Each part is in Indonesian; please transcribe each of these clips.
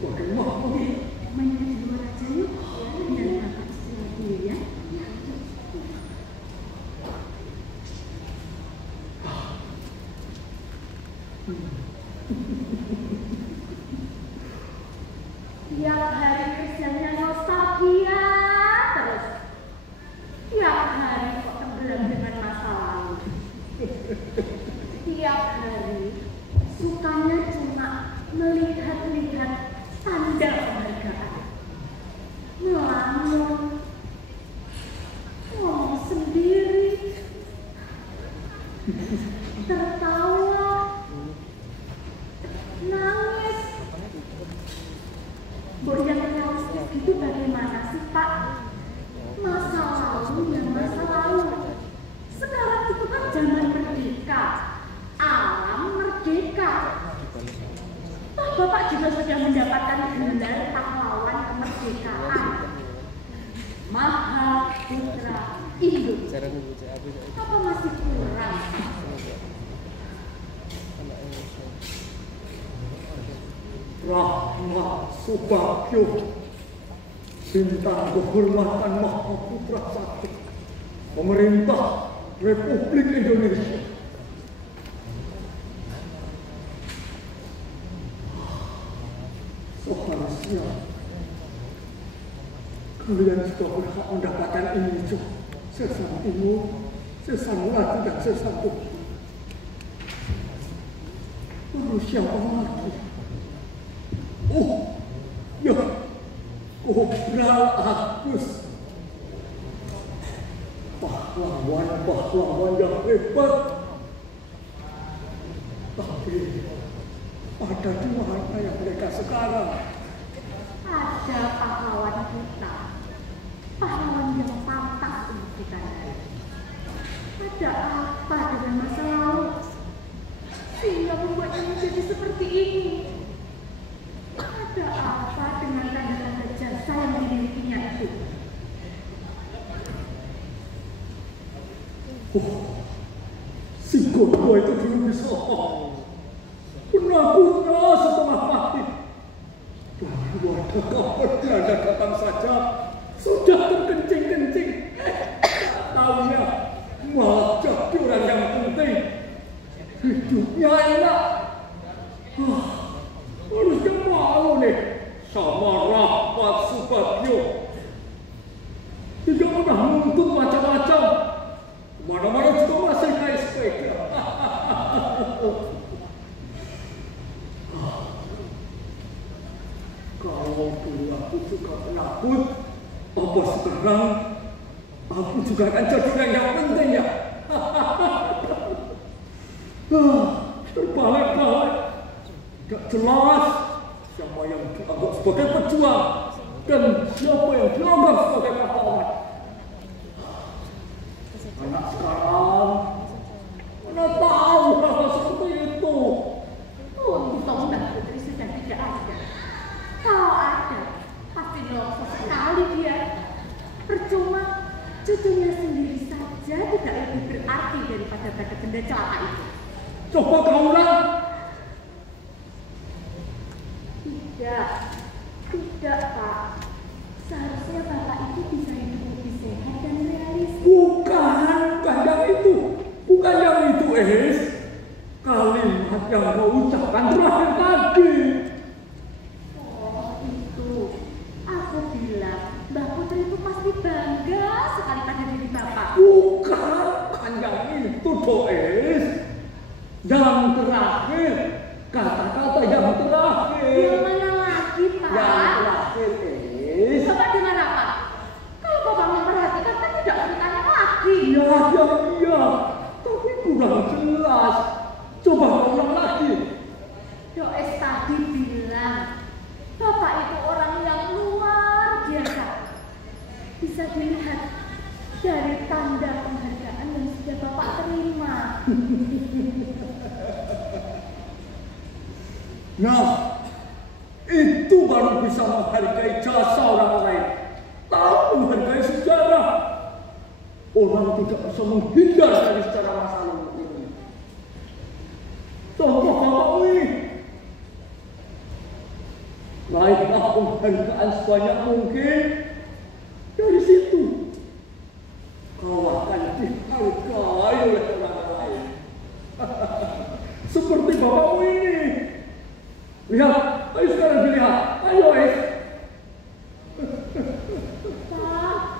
sebagai makhluk. Mainnya di luar aja yuk, biar Bapak istirahat dulu ya. Tiap hari kerjanya nostalgia terus. Tiap hari kok tenggelam dengan masa lalu. Tiap hari sukanya cuma melihat-lihat tanda penghargaan. Ngelamun, ngomong sendiri, tertawa, nangis. Yang realistis itu bagaimana sih Pak? Masa lalu dan masa lalu. Sekarang itu kan zaman merdeka, alam merdeka. Bapak juga sudah mendapatkan gelar pahlawan kemerdekaan. Mahaputra Indonesia. Apa masih kurang? Rahmat Subagio, bintang kehormatan Mahaputra I, Pemerintah Republik Indonesia. Seharusnya kalian sudah berhak mendapatkan ini, sesang ilmu, sesang lati dan sesang bukti. Lalu siapa lagi? Oh, ya, Kobral Agus, pahlawan yang hebat. Tapi ada di mana yang mereka sekarang? Ada pahlawan kita, pahlawan yang pantas untuk kita. Ada apa dengan masa lalu sehingga membuatnya menjadi seperti ini? Ada apa dengan tanda-tanda jasa yang dimilikinya itu? Si Godo itu dulu bisa pernah setengah mati. Lalu ada kabar Belanda datang saja, sudah terkencing-kencing. Tahunya malah jadi orang yang penting. Hidupnya enak. Harusnya malu nih sama Rahmat Subagio. Tidak pernah nuntut macam-macam. Kemana-mana juga masih naik sepeda. Kalau dulu aku juga penakut, apa sekarang aku juga akan jadi orang yang penting ya. Terbalik-balik. Tidak jelas siapa yang dianggap sebagai pejuang dan siapa yang dianggap sebagai pahlawan. Anak sekarang mana tahu hal seperti itu. Untung Mbak Putri sudah tidak ada. Kalau ada, pasti nelongso sekali dia. Percuma, cucunya sendiri saja tidak lebih berarti daripada benda celaka itu. Coba kau ulang. Tidak Pak. Seharusnya Bapak itu bisa hidup lebih sehat dan realistis. Bukan yang itu, Es. Kalimat yang kau ucapkan terakhir tadi. Oh itu, aku bilang Mbak Putri itu pasti bangga sekali pada diri Bapak. Bukan yang itu, Es. Yang terakhir, kata-kata yang terakhir. Yang mana lagi Pak? Yang terakhir, Es. Bapak di mana Pak? Kalau Bapak memperhatikan kan tidak bertanya lagi. Iya. Tapi kurang jelas. Coba ulang lagi. Does tadi bilang Bapak itu orang yang luar biasa. Bisa dilihat dari tanda penghargaan yang sudah Bapak terima. Nah, itu baru bisa menghargai jasa orang lain. Tahu menghargai sejarah. Orang tidak bisa menghindar dari sejarah masa lalu ini. Contoh Bapak ini. Naik penghargaan sebanyak mungkin. Dari situ kau akan dihargai oleh orang lain. Seperti bapakmu ini. Lihat, ayo sekarang dilihat. Ayo,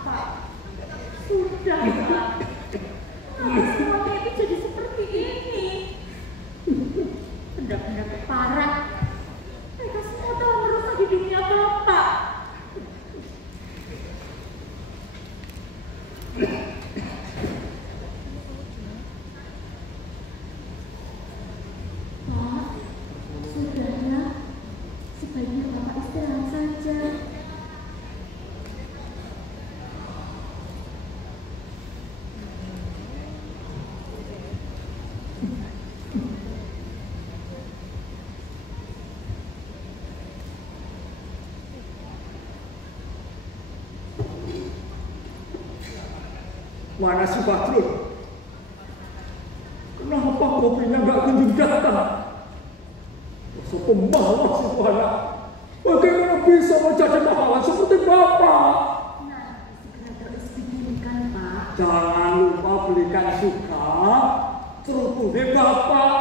Pak. Sudah, Pak. Semuanya itu jadi seperti ini. Pendapat parah. Mereka semua telah merusak hidupnya Bapak. Pak, sudahlah. Sebaiknya Bapak istirahat saja. Mana si Badrun? Kenapa kopinya nggak kunjung datang? Masa pemalas itu anak. Bagaimana bisa menjadi pahlawan seperti Bapak? Nah, segera terus Pak. Jangan lupa belikan suka cerutuhi Bapak.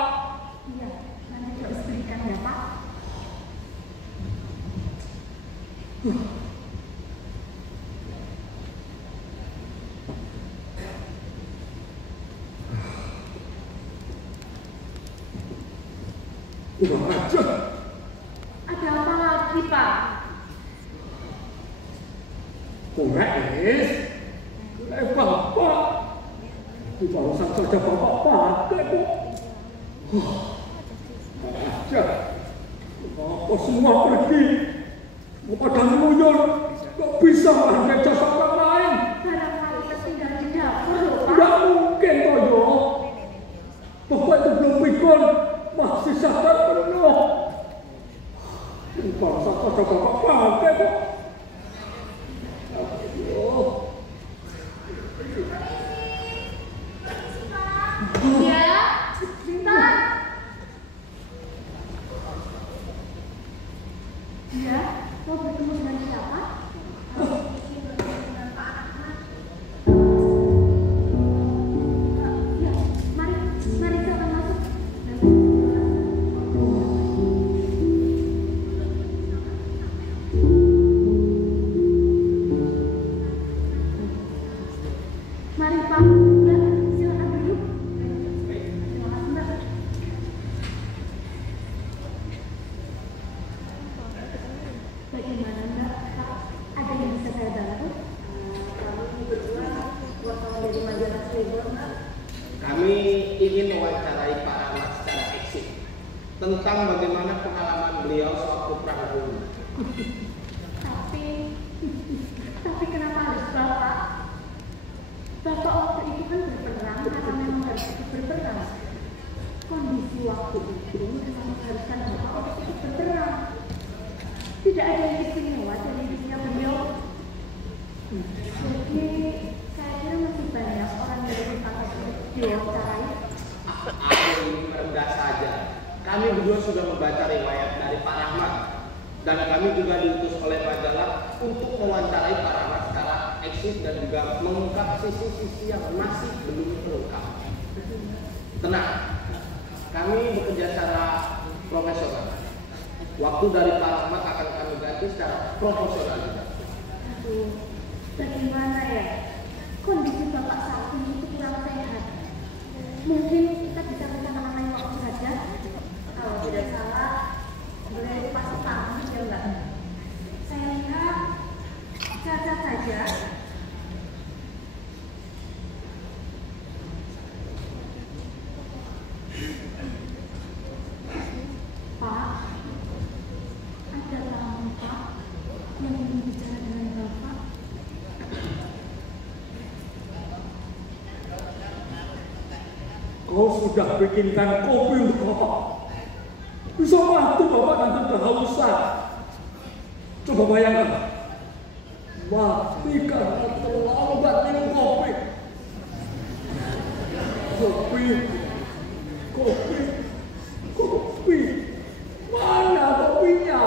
Iya, nanti terus berikan ya Pak. Kurang ajar. Ada apa lagi Pak? Kureis, Bapak. Di barusan saja Bapak pakai kok. Ajar. Bapak semua pergi. Bapak dan Luyur gak bisa menghargai jasa orang lain. Barangkali tertinggal di dapur loh Pak. Tidak mungkin Toyo. Bapak itu belum pikun. Masih sadar penuh. Di barusan saja Bapak pakai kok. Ya, sebentar. Ya, mau bertemu dengan siapa? Ya, mari silakan masuk. Mari Pak, ya silakan duduk. Terima kasih Mbak. Bagaimana Mbak? Pak, ada yang bisa saya bantu? Kami berdua wartawan dari majalah Playboy. Kami ingin mewawancarai Pak Rahmat secara eksik tentang bagaimana pengalaman beliau sewaktu perang dahulu. Tapi kenapa harus Bapak? Bapak waktu itu kan berperang karena memang harus ikut berperang. Kondisi waktu itu memang mengharuskan Bapak untuk ikut berperang. Tidak ada yang istimewa dari dirinya beliau. Jadi saya kira masih banyak orang dari tempat untuk diwawancarai. Aku ini merendah saja. Kami berdua sudah membaca riwayat dari Pak Rahmat dan kami juga diutus oleh majalah untuk mewawancarai Pak Rahmat secara eksik dan juga mengungkap sisi-sisi yang masih belum terungkap. Tenang, kami bekerja secara profesional. Waktu dari Pak Rahmat akan kami ganti secara proporsional juga. Aduh, bagaimana ya? Kondisi Bapak saat ini itu kurang sehat. Mungkin kita bisa menambah waktu saja. Kalau tidak salah, beliau itu pasti paham ya Mbak. Saya lihat cacat saja. Pak, ada tamu Pak yang ingin bicara dengan Bapak. Kau sudah bikinkan kopi untuk Bapak. Bisa bantu Bapak nanti kehausan. Coba bayangkan. Mati karena terlambat minum kopi. Kopi. Mana kopinya?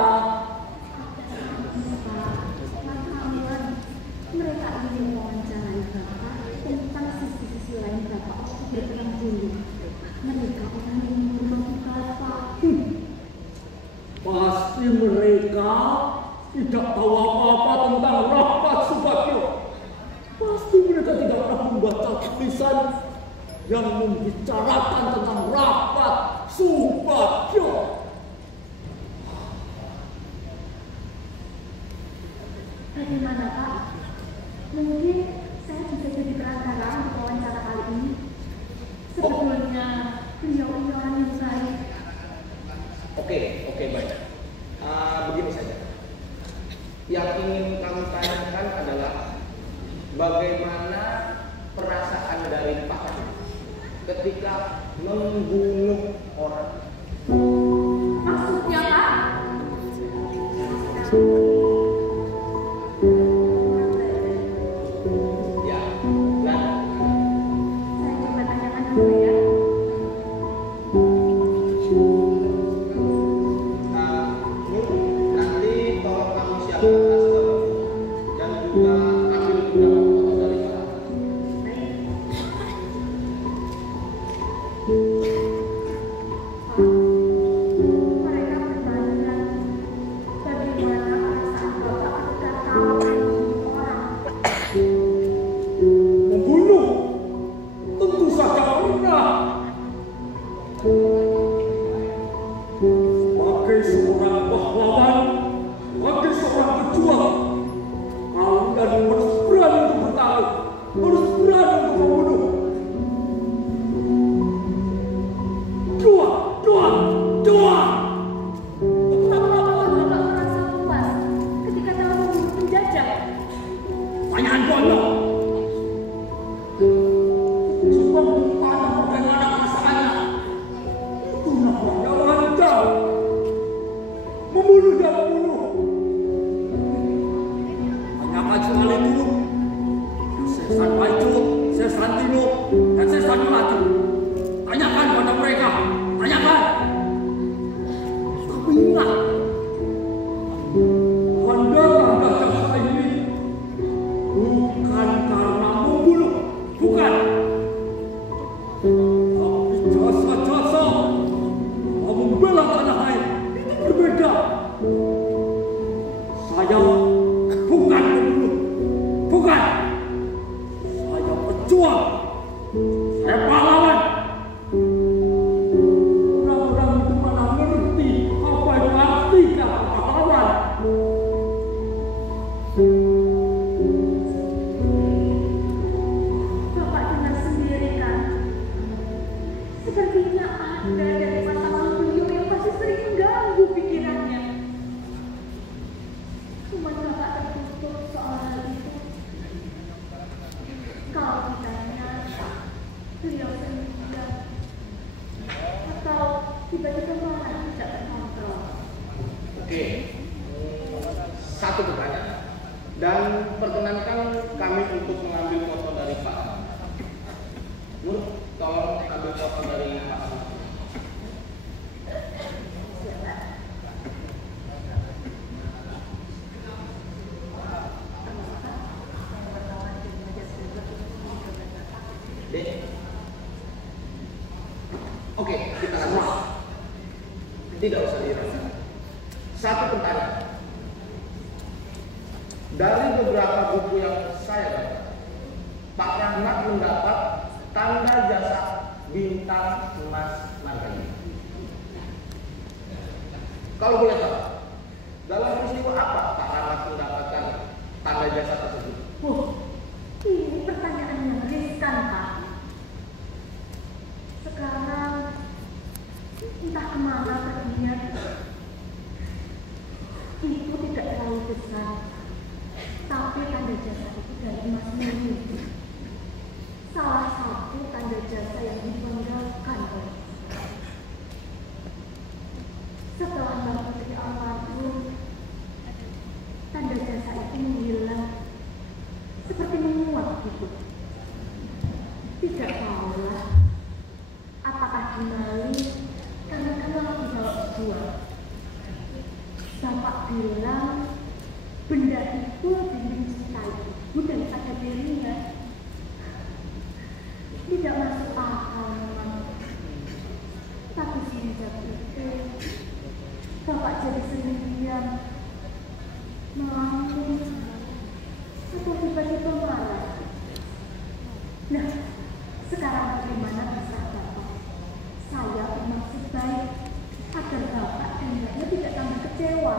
pasti mereka tidak tahu apa-apa tentang Rahmat Subagio. Pasti mereka tidak pernah membaca tulisan yang membicarakan tentang Rahmat Subagio. Bagaimana Pak? Mungkin saya bisa jadi perantara untuk wawancara kali ini. Sebetulnya beliau ini orang yang baik. Oke, baik. Begini saja. Yang ingin kami tanyakan adalah bagaimana perasaan dari Pak ketika membunuh orang. Maksudnya Pak? Ya, dan Saya coba tanyakan dulu ya. nanti tolong kamu siapkan masker dan juga ambil beberapa foto dari Pak. Mereka bertanya bagaimana perasaan Bapak ketika tahu membunuh orang. Membunuh? Tentu saja pernah. Sebagai seorang pahlawan, sebagai seorang pejuang, kalian harus berani untuk bertarung, harus berani untuk membunuh. Juang! Apakah Bapak merasa puas ketika telah membunuh penjajah? Pertanyaan konyol. Sebab tanya bagaimana perasaannya. Itu namanya lancar. Membunuh dan membunuh. Tanyakan soal itu. Sesan Paijo, Sesan Tino, dan Sesan Melati. Tanyakan pada mereka. Tanyakan. Tapi ingat. Anda tanda jasa ini bukan karena membunuh, bukan. Tapi jasa-jasa membela tanah air itu berbeda. Saya bukan pembunuh, bukan. Saya pejuang, saya pahlawan. Orang-orang itu mana mengerti apa itu arti kata pahlawan. Bapak dengar sendiri kan? Sepertinya ada dari masa lalu beliau yang masih sering mengganggu pikirannya. Cuma Bapak tertutup soal hal itu. Kalau ditanya, beliau sering diam. Atau tiba-tiba marah tidak terkontrol. Oke, satu pertanyaan. Dan perkenankan kami untuk mengambil foto dari Pak. Nur, tolong ambil foto dari Pak. Dek. Oke, kita lanjut. Tidak usah dirasakan. Satu pertanyaan. Dari beberapa buku yang saya dapat, Pak Rahmat mendapat tanda jasa bintang emas Margahayu. Kalau boleh tahu, dalam peristiwa apa Pak Rahmat mendapatkan tanda jasa tersebut? Ini pertanyaan yang riskan, Pak. Sekarang entah kemana perginya. Itu tidak terlalu besar. Tapi tanda jasa itu dari Mas Mimi. Salah satu tanda jasa yang dibanggakan oleh setelah Mbak Putri almarhum, tanda jasa itu menghilang seperti menguap gitu. Tidak tahulah apakah dimaling karena lagi bawa dijual. Bapak bilang benda itu lebih mencintai ibu daripada dirinya. Tidak masuk akal memang. Tapi semenjak itu Bapak jadi sendirian, melambung, atau tiba-tiba marah. Nah, sekarang bagaimana bisa Bapak? Saya bermaksud baik agar Bapak hendaknya tidak tambah kecewa.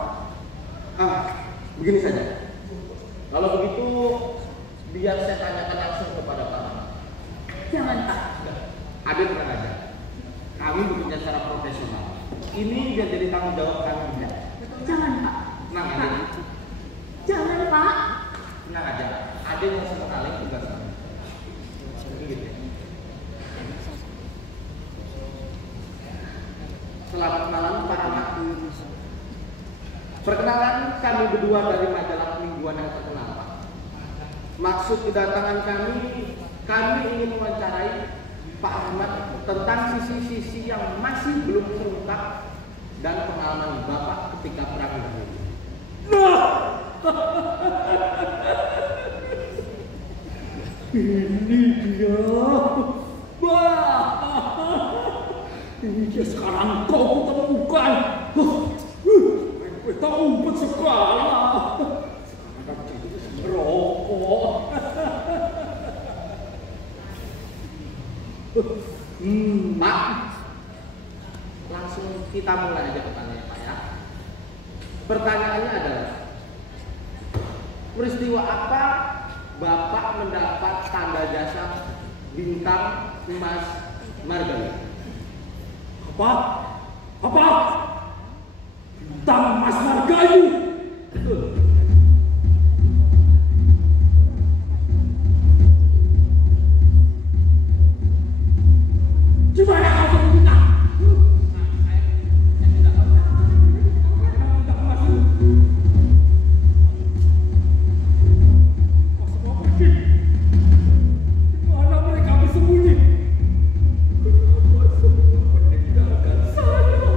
Begini saja. Kalau begitu, biar saya tanyakan langsung kepada Pak Rahmat. Jangan, Pak. Ada tenang aja. Kami bekerja secara profesional. Ini biar jadi tanggung jawab kami. Jangan, Pak. Tenang Pak. aja. Jangan, Pak. Tenang aja. Ada yang sesekali tugas kami. Gitu. Selamat malam Pak Rahmat. Perkenalan, kami berdua dari majalah mingguan yang terkenal, Pak. Maksud kedatangan kami ingin mewawancarai Pak Rahmat tentang sisi-sisi yang masih belum terungkap dan pengalaman Bapak ketika perang dahulu. Ini dia. Ini dia sekarang kau temukan. Tahu umpet segala. Sekarang jadi merokok. Pak, langsung kita mulai aja pertanyaannya, Pak ya. Pertanyaannya adalah, peristiwa apa Bapak mendapat tanda jasa bintang emas Margahayu? Apa? Bintang emas Margahayu. Betul. Gimana kau bintang? Mana mereka bersembunyi? Kenapa semua meninggalkan saya?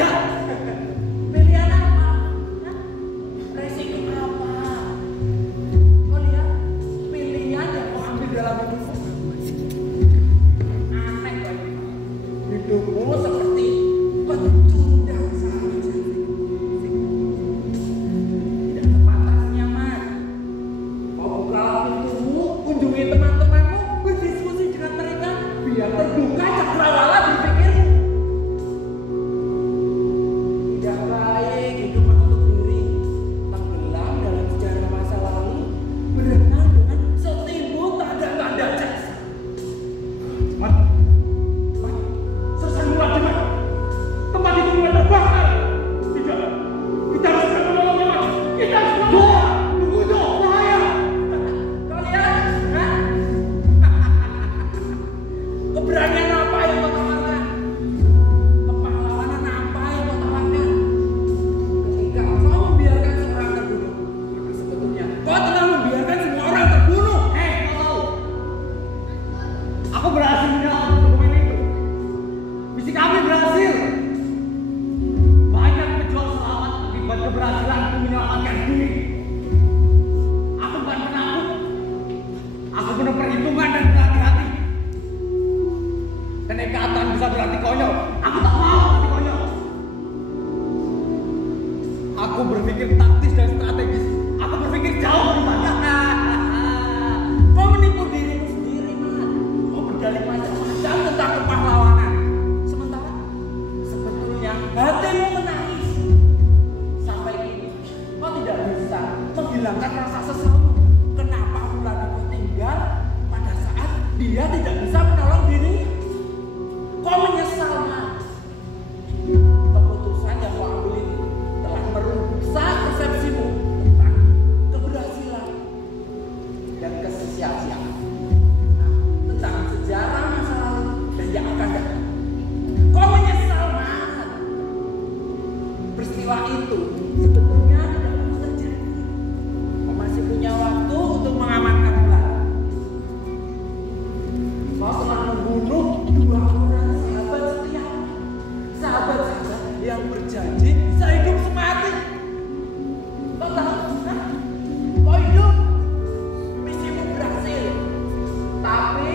tidak? Pilihan apa? Resiko apa? Kau lihat pilihan yang kau ambil dalam hidupmu. Aneh kau ini. Hidupmu seperti pecundang saja. Tidak sepantasnya, Mas. Kau bukalah pintumu, kunjungi teman-temanmu, berdiskusi dengan mereka, biar terbuka cakrawala berpikirmu. Tidak baik hidup menutup diri, tenggelam dalam sejarah masa lalu, berenang dengan setimbul tanda-tanda jasa. Mat, selesai mulai cepat. Tempat itu mulai terbakar. Tidak, kita harus menolongnya, Mas. Kita harus menolongnya. Tunggu dong, bahaya. Kalian, keberanian apa yang kau tawarkan? Kepahlawanan apa yang kau tawarkan? Ketika kau membiarkan seorang terbunuh, maka sebetulnya kau telah membiarkan semua orang terbunuh. Kau, aku berhasil menyelamatkan dokumen itu. Misi kami berhasil. Banyak pejuang selamat akibat keberhasilanku menyelamatkan diri. Aku bukan penakut. Aku penuh perhitungan dan berhati-hati. Kenekatan bisa berarti konyol. Aku tak mau berarti konyol. Aku berpikir taktis dan strategis. Aku berpikir jauh lebih banyak. Kau menipu dirimu sendiri, Man. Kau berdalih macam-macam tentang kepahlawanan. Sementara sebetulnya hatimu menangis. Sampai kini kau tidak bisa menghilangkan rasa sesalmu. Kenapa Wulan kau tinggal pada saat dia tidak bisa menolong dirinya? Kau menyesal, Man. Keputusan yang kau ambil itu telah merusak persepsimu tentang keberhasilan dan kesia-siaan. Tentang sejarah masa lalu dan yang akan datang. Kau menyesal, Man. Peristiwa itu sebetulnya tidak perlu terjadi. Kau masih punya waktu untuk mengamankan Wulan. Kau telah membunuh dua orang sahabat setia, sahabat-sahabat yang berjanji sehidup semati. Kau tahu, kau hidup, misimu berhasil. Tapi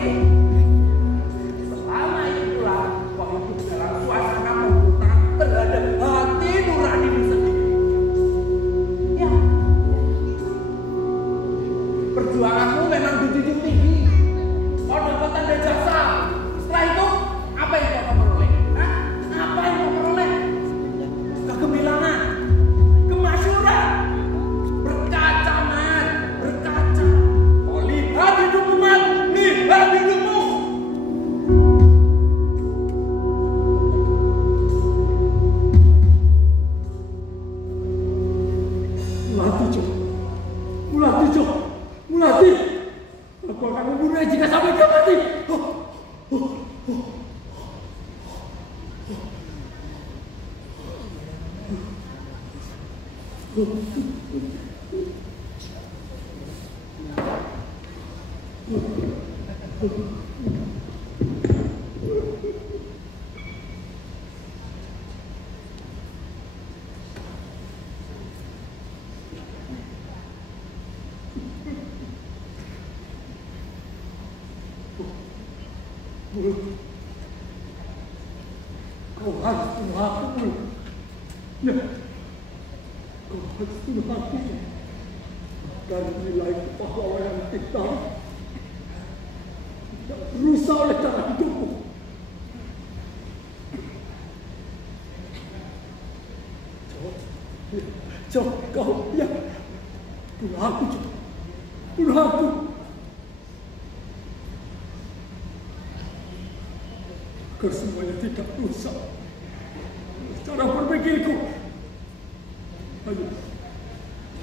selama itu pula kau hidup dalam suasana pembunuhan terhadap hati nuranimu sendiri. Ya, perjuanganmu memang dijunjung tinggi. Kau dapat tanda jasa. Setelah itu, apa yang kau peroleh? Apa yang kau peroleh? Kegemilangan, kemasyhuran, berkaca, Man, berkaca. Kau lihat hidupmu, Man, lihat hidupmu. Mulati, Jo. Mulati, Jo. Mulati. Aku akan membunuhnya jika sampai kau mati. Kau harus mengaku. Ya, kau harus mengaku. Dan nilai kepahlawanan kita tidak rusak oleh cara hidupmu. Jom, kau ya, bunuh aku, Jom. Bunuh aku. Agar semuanya tidak rusak cara berpikirku. Ayo,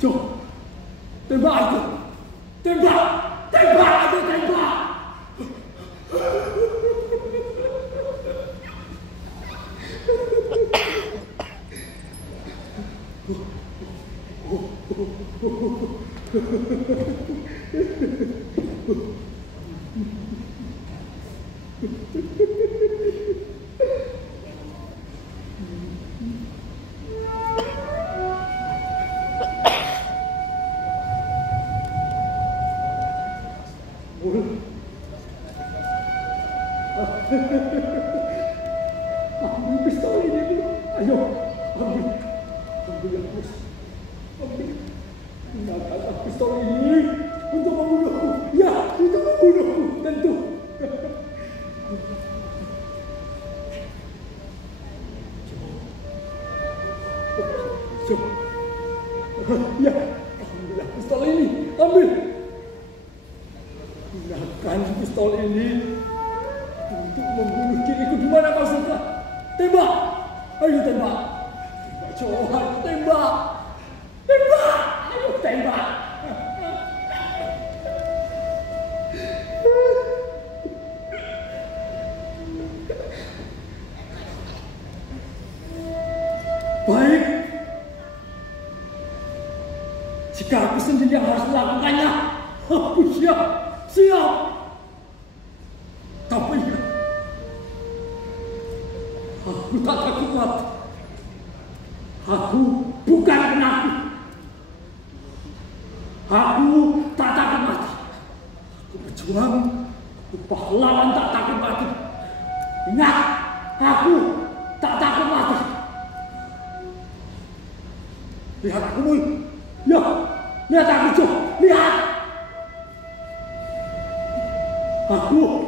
Jom, tembak aku. Tembak, tembak, aku tembak. Ambil yang bos. Ambil. Gunakan pistol ini untuk membunuhku. Ya, untuk membunuhku. Tentu. Ya, ambillah pistol ini. Ambil. Gunakan pistol ini untuk membunuh diriku di mana kau suka. Tembak. Ayo tembak. Tembak Johan. Tembak. Tembak. Ayo tembak. Baik. Jika aku sendiri yang harus melakukannya, aku siap. Siap. Tapi aku tak takut mati. Aku bukan penakut. Aku tak takut mati. Aku berjuang. Aku pahlawan tak takut mati. Ingat, aku tak takut mati. Lihat aku, Mui. Ya, lihat aku, Jo. Lihat. Aku